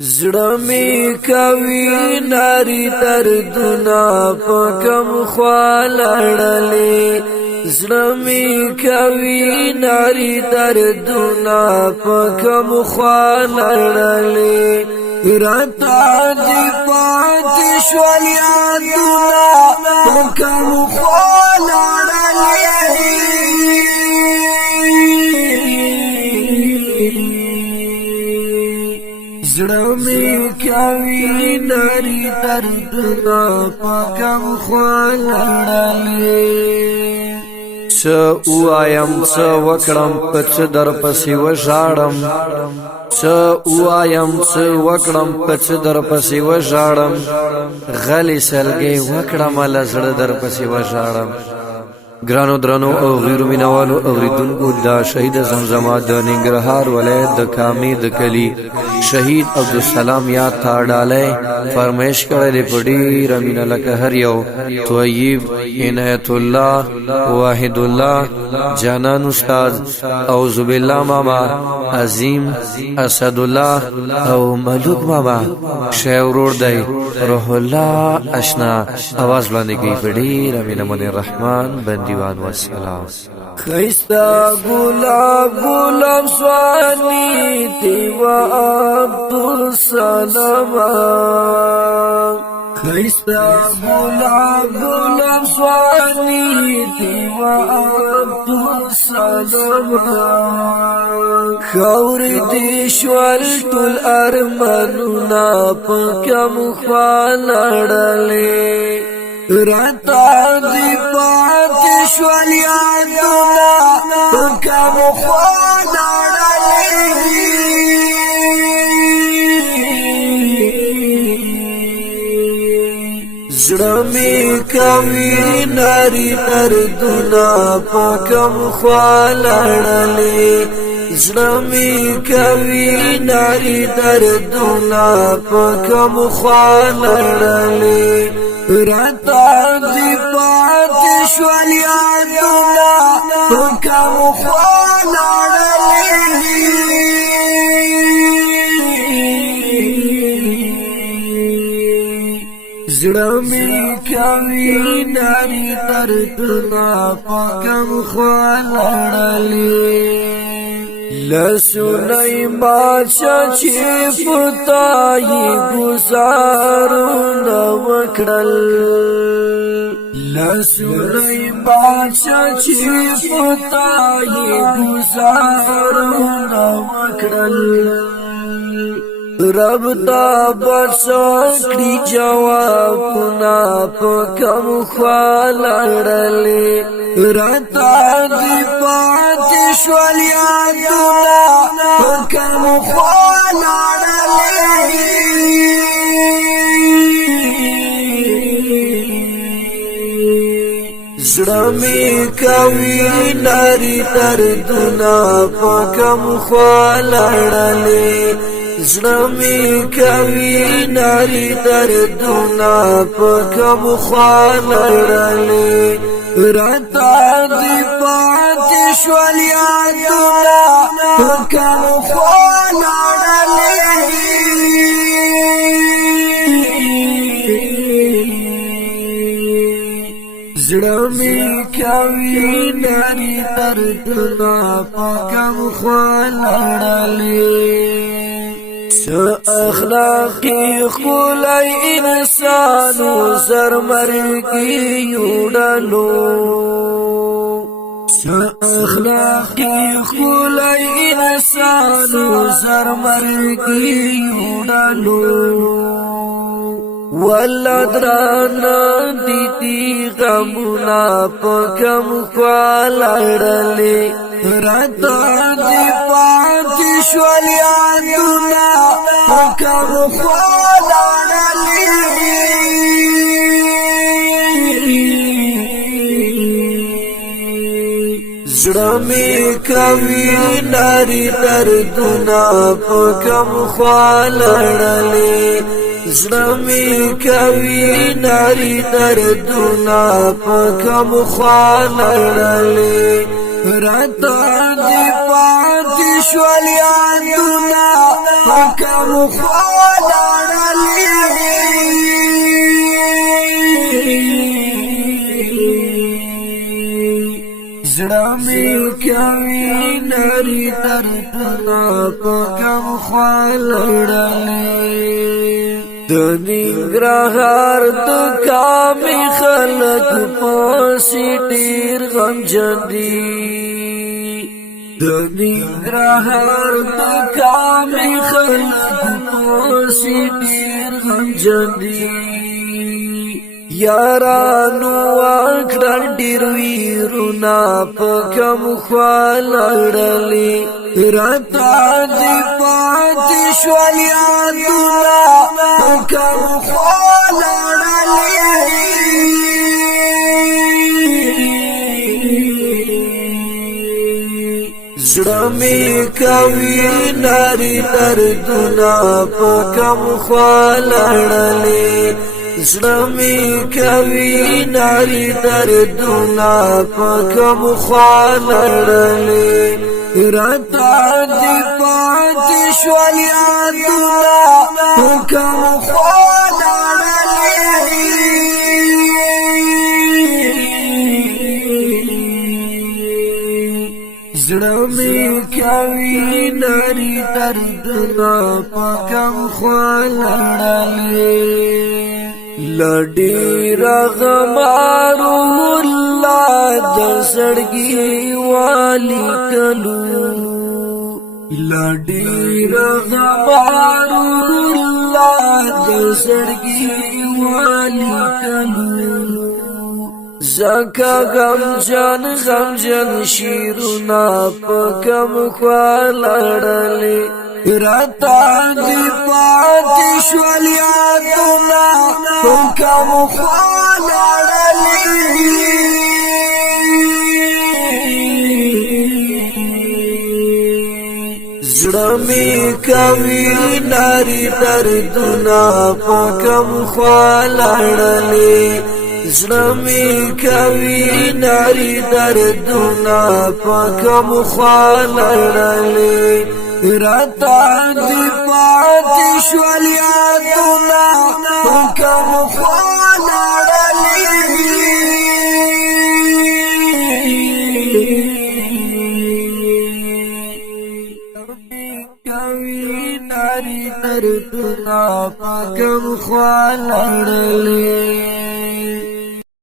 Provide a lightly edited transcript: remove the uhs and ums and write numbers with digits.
زړه می کوي ناری دردونه په کم خالړلې زړه می کوي ناری دردونه په کم خالړلې راته دې پاتې شول یادونه په کم خالړلې زړه می کوي ناری دردونه په کم خالړلې څه وایم څه وکړم په څه در پسې وژاړم څه وایم څه وکړم په څه در پسې وژاړم غلې سلګۍ وکړم له زړه در پسې وژاړم ګرانو درنو او غیرو مینوالو اوریدونکو دا شهید زمزمه د ننګرهار ولایت د کامې د کلی شهید عبدالسلام یاد تا ډالۍ فرمایش کړی دی په ډېره مینه لکه هر یو طیب عنایت الله واحد الله جانان استاد اعوذ بالله ماما عظیم اسد الله او ملوک ماما شیخ ورور دی روح الله اشنا आवाज باندې کوي په ډېره مینه من الرحمن دیوان والسلام خیستا گلاب گلاب سوانی دیوا عبدالسلام خیستا گلاب گلاب سوانی دیوا عبدالسلام خور دی شوال طول ارمانونا پا کم خالڑلے راتا دی پاتې شول یادونه په کم خالړلې زړه می کوي ناری دردونه په کم خالړلې زړه می کوي ناری دردونه په کم خالړلې راتا دی پاتې شول یادونه په کم خالړلې زړه می کوي ناری دردونه په کم خالړلې لسنی بادشاہ چی پتائی گزارنا وکڑل لسنی بادشاہ چی پتائی گزارنا وکڑل رب تا بسکڑی جوابنا پا کم خالڑلے راتا دی پاتې شول یادونه په کم خالړلې زړه می کوي ناری دردونه په کم خالړلې زړه می کوي ناری دردونه په کم خالړلې راتا دی پاتې شول یادونه په کم خالړلې زړه می کوي ناری دردونه په کم خالړلې اخلاقی خولای انسانو زرمرگی یوڈلو اخلاقی خولای انسانو زرمرگی یوڈلو والدرانا دیتی غمونا پکم خالړلې راتا دی پاتې شول یادونه په کم خالړلې زړه می کوي ناری دردونه په کم خالړلې زړه می کوي ناری دردونه په کم خالړلې راتا دی پاتې شول یادونه په کم خالړلې کوي نری دردنا پکم خوالړلې د ننګرهار د کامې خلک پسې ډېر غمجن دي د ننګرهار د کامې خلک پسې ډېر غمجن دي یارانو اکړل ډېر ویرونه پکم خوالړلې راته دې پاتې شول یادونه پکم خوالړلې زړه مې کوي ناري دردونه پکم خوالړلې زړه مې کوي ناري دردونه پکم خوالړلې راته دې پاتې شول یادونه پکم خوالړلې زړه مې کوي ناري دردونه پکم خوالړلې لډی رغمارو الله د سړګي والی کلو لډی رغمارو الله د سړګي والی کلو زکا غمجن شیرونا پکم خوالړلې راته دې پاتې شول یادونه پکم خوالړلې زړه مې کوي ناري دردونه پکم خوالړلې زړه مې کوي ناري دردونه پکم خوالړلې راته دې پاتې شول یادونه پکم خوالړلې کوي ناري دردونه پکم خوالړلې